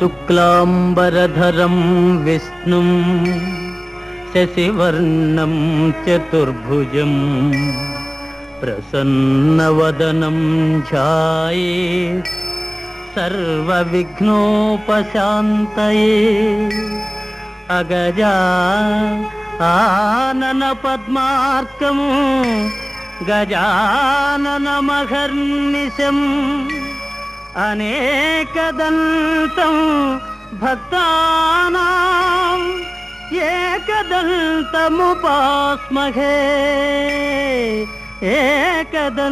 శుక్లాంబరధరం విష్ణుం శశివర్ణం చతుర్భుజం ప్రసన్నవదనం ధ్యాయేత్ సర్వవిఘ్నోపశాంతయే. అగజా ఆనన పద్మార్కము గజాననమహర్నిశం అనేకదంతం భక్తానాం ఏకదంతముపాస్మహే ఏకదంతముపాస్మహే.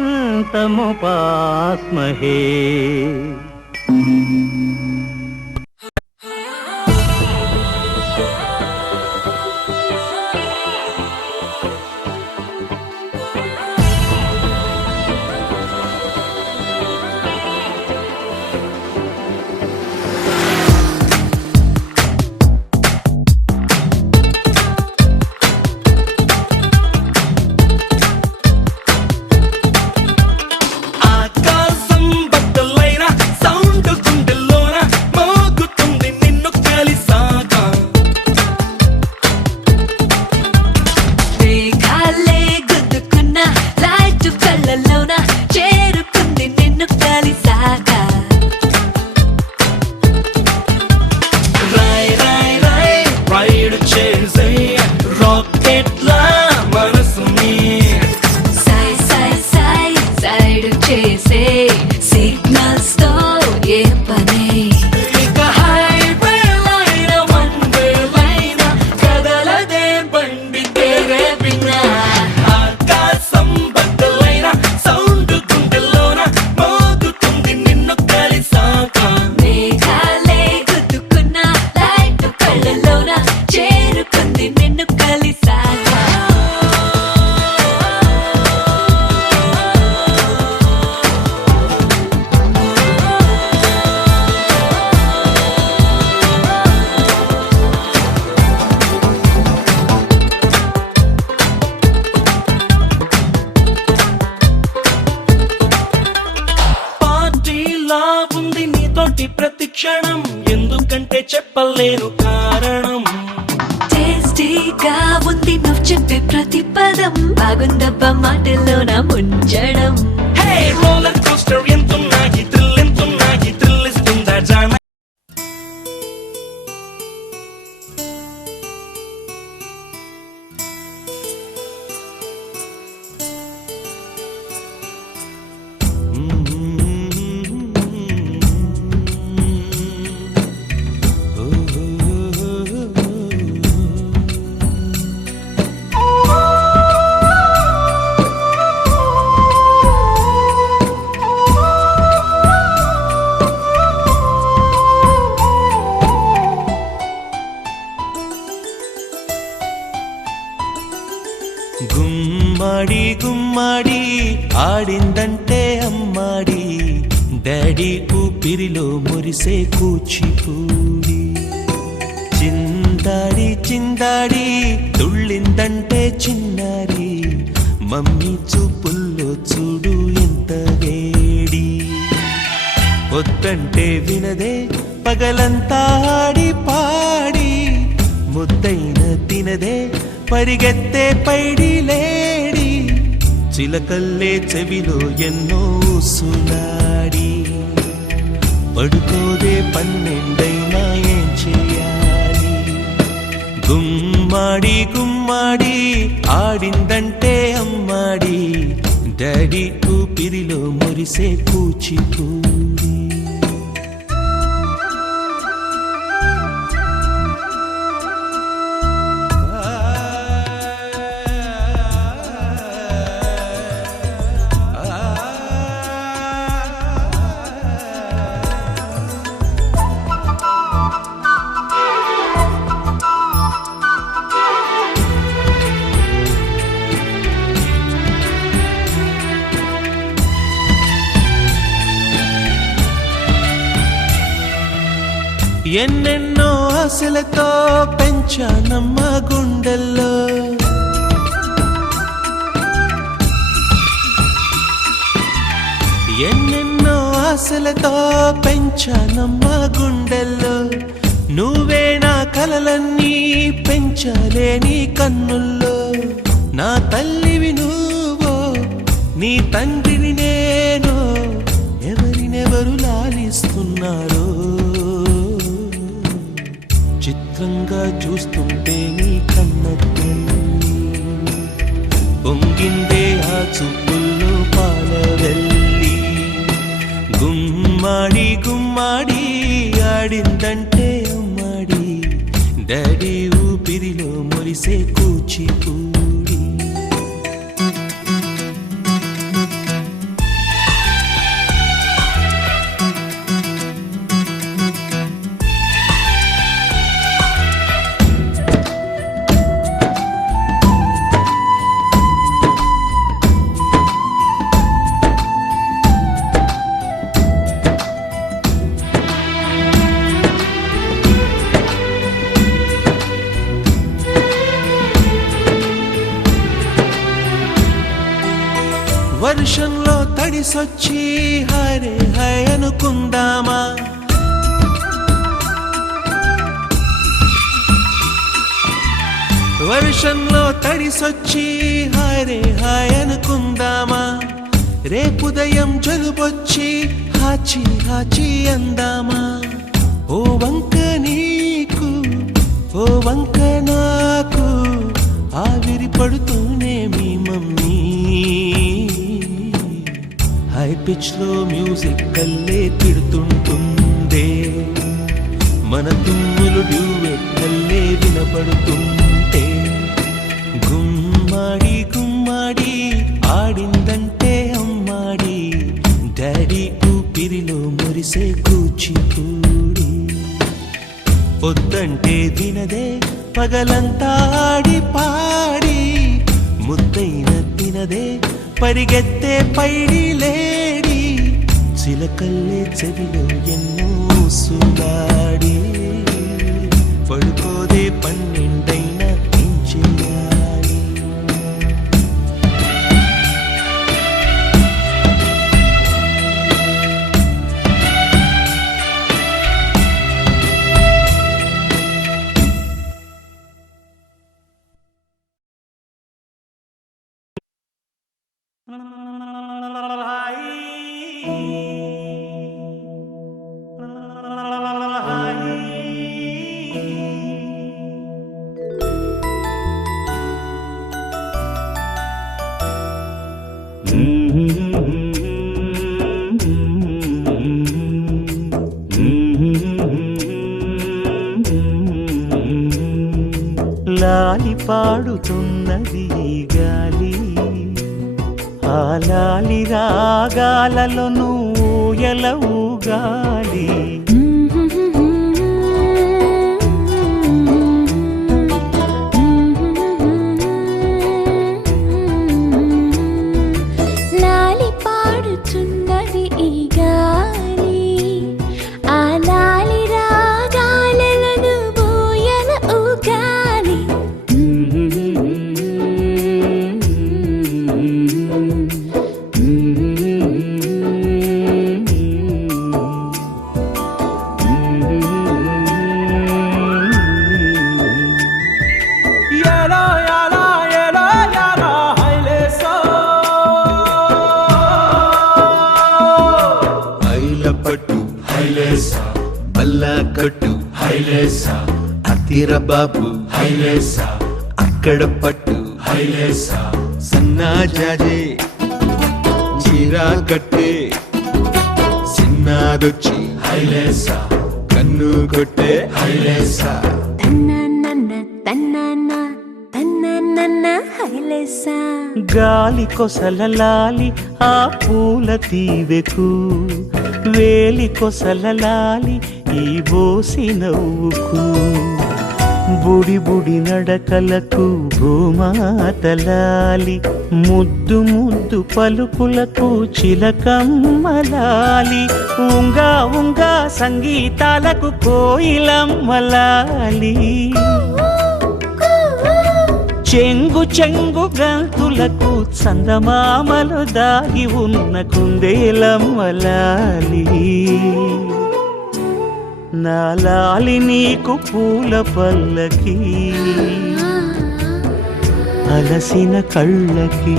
ప్రతిక్షణం ఎందుకంటే చెప్పలేను కారణం. టేస్టీగా ఉంది నువ్వు చెప్పే ప్రతి పదం, బాగుందబ్బా మాటల్లో నా ముంచడం. హే రోలర్ కోస్టర్ ఎంతున్నా ఈ థ్రిల్ ఎంతున్నా ఈ థ్రిల్ ఇస్తుందా జానా. గుమ్మడి గుమ్మడి ఆడిందంటే అమ్మాడి, డాడీ ఊపిరిలో మురిసే కూచిపూడి. చిందాడి చిందాడి తుళ్ళిందంటే చిన్నారి, మమ్మీ చూపుల్లో చూడు ఎంత వేడి. వద్దంటే వినదే పగలంతా ఆడి పాడి, ముద్దైన తినదే పరిగెత్తే పైడి లేడి. చిలకల్లే చెవిలో ఎన్నో సులాడి, పడుకోదే పన్నెండైనా ఏం చేయాలి. గుమ్మాడి గుమ్మాడి ఆడిందంటే అమ్మాడి, డాడీ ఊపిరిలో మురిసే కూచిపూడి. ఎన్నెన్నో ఆశలతో పెంచానమ్మ గుండెల్లో, ఎన్నెన్నో ఆశలతో పెంచానమ్మా గుండెల్లో నువ్వే నా కలలన్నీ పెంచాలే నీ కన్నుల్లో నా తల్లివి నువ్వో నీ తండ్రిని నేను ఎవరినెవరు లాలిస్తున్నారో చిత్రంగా చూస్తుంటే నీ కన్నట్టు పొంగిందే ఆ చూపుల్లో పాలవెల్లి గుమ్మాడి గుమ్మాడి ఆడిందంటే అమ్మాడి డాడీ ఊపిరిలో మురిసే కూచిపూడి వర్షంలో తడిసొచ్చి హరే హై అనుకుందామా వర్షంలో తడిసొచ్చి హరే హాయ్ అనుకుందామా రేపుదయం జలుబొచ్చి హాచి హాచి అందామా ఓ వంక నీకు ఓ వంక నాకు ఆవిరి పడుతూనే మీ మమ్మీ హై పిచ్ లో మ్యూజిక్ కల్లే తిడుతుంటుందే మన తుమ్ములు డ్యూయెట్ కల్లే వినపడుతుంటే గుమ్మాడి గుమ్మాడి ఆడిందంటే అమ్మాడి డాడీ ఊపిరిలో మురిసే కూచిపూడి పొద్దంటే వినదే పగలంతా ఆడి పాడి ముద్దైన తినదే పరిగెత్తే పైడి లేడి చిలకల్లే చెవిలో ఎన్నో సులాడి పడుకోదే పన్నెండైన ఏం చెయ్యాలి లాలి పాడుతున్నది ఈ గాలి ఆ లాలి రాగాలలో నువ్వు ఎలా ఊగాలి లాలి పాడుచున్నది ఈ గాలి ఆ లాలి రాగాలను బోయన ఊగాలి కట్టు హైలేసా అతిర బాబు హైలేసా అక్కడ పట్టు హైలేసా సన్నా జాజే చీరా కట్టే సిన్నాదొచ్చి హైలేసా కన్ను కొట్టే హైలేసా తన్నన్న తన్నన్న తన్నన్న హైలేసా గాలి కొసల లాలి ఆ పూల తీవెకు వేలి కొసల లాలి ఈ బోసి నవ్వుకు బుడి బుడి నడకలకు భూమాతలాలి ముద్దు ముద్దు పలుకులకు చిలకమ్మలాలి ఉంగా ఉంగా సంగీతాలకు కోయిలమ్మలాలి చెంగు చెంగు గంతులకు చందమామలు దాగి ఉన్న కుందేలమ్మలాలి నా లాలి నీకు పూల పల్లకి అలసిన కళ్ళకి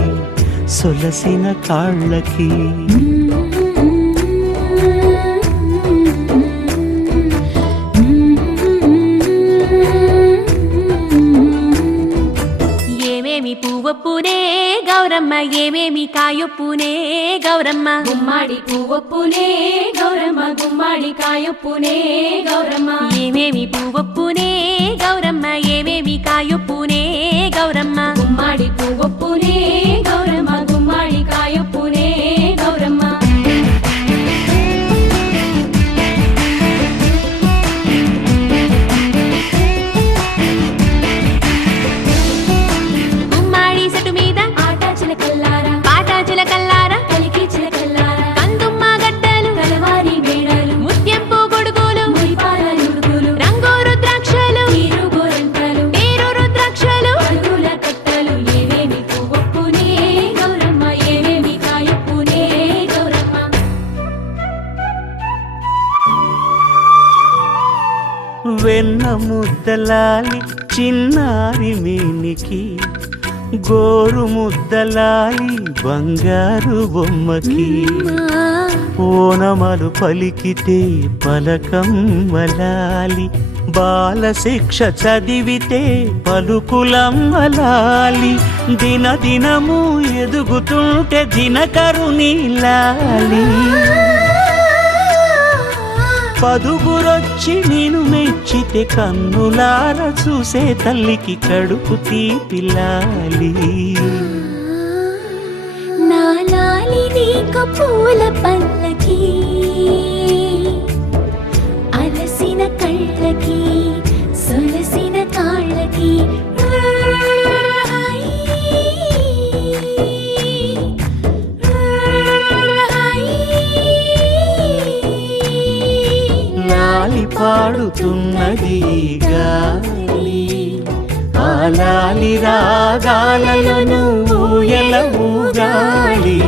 సొలసిన కాళ్ళకి ఏమేమి పువ్వొప్పునే గౌరమ్మ ఏమేమి కాయొప్పునే గౌరమ్మ గుమ్మాడి పువ్వొప్పునే గౌరమ్మ గుమ్మాడి కాయొప్పునే గౌరమ్మ ఏమేమి పువ్వొప్పునే గౌరమ్మ ఏమేమి కాయొప్పునే గౌరమ్మ గుమ్మాడి పువ్వొప్పునే గౌరమ్మ గుమ్మాడి కాయొప్పునే గౌరమ్మ గుమ్మాడి చెట్టు మీద ఆట చిలకల్లారా పాట చిలకల్లారా కలికి చిలకల్లారా కందుమ్మ గడ్డలు కలవారి మేడలు ముత్యంపు గొడుగులు మురిపాల నుడుగులు రంగు రుద్రాక్షలు నీరు గోరంటలు పేరు రుద్రాక్షలు పరుగుల కట్టలు ఏమేమి పువ్వొప్పునే గౌరమ్మ ఏమేమి కాయొప్పునే గౌరమ్మ వెన్న ముద్దలాలి చిన్నారి మేనికి గోరు ముద్దలాలి బంగారు బొమ్మకి ఓనమలు పలికితే పలకమ్మలాలి బాల శిక్ష చదివితే పలుకులమ్మలాలి దినదినము ఎదుగుతుంటే దినకరుని లాలి పదుగురొచ్చి నేను మెచ్చితే కన్నులార చూసే తల్లికి కడుపు తీపిలాలి నా లాలి నీకు పూల పల్లకి అలసిన కళ్ళకి సొలసిన కాళ్ళకి లాలి పాడుతున్నది గాలి ఆ లాలి రాగాలలో నువ్వు ఎలా ఊగాలి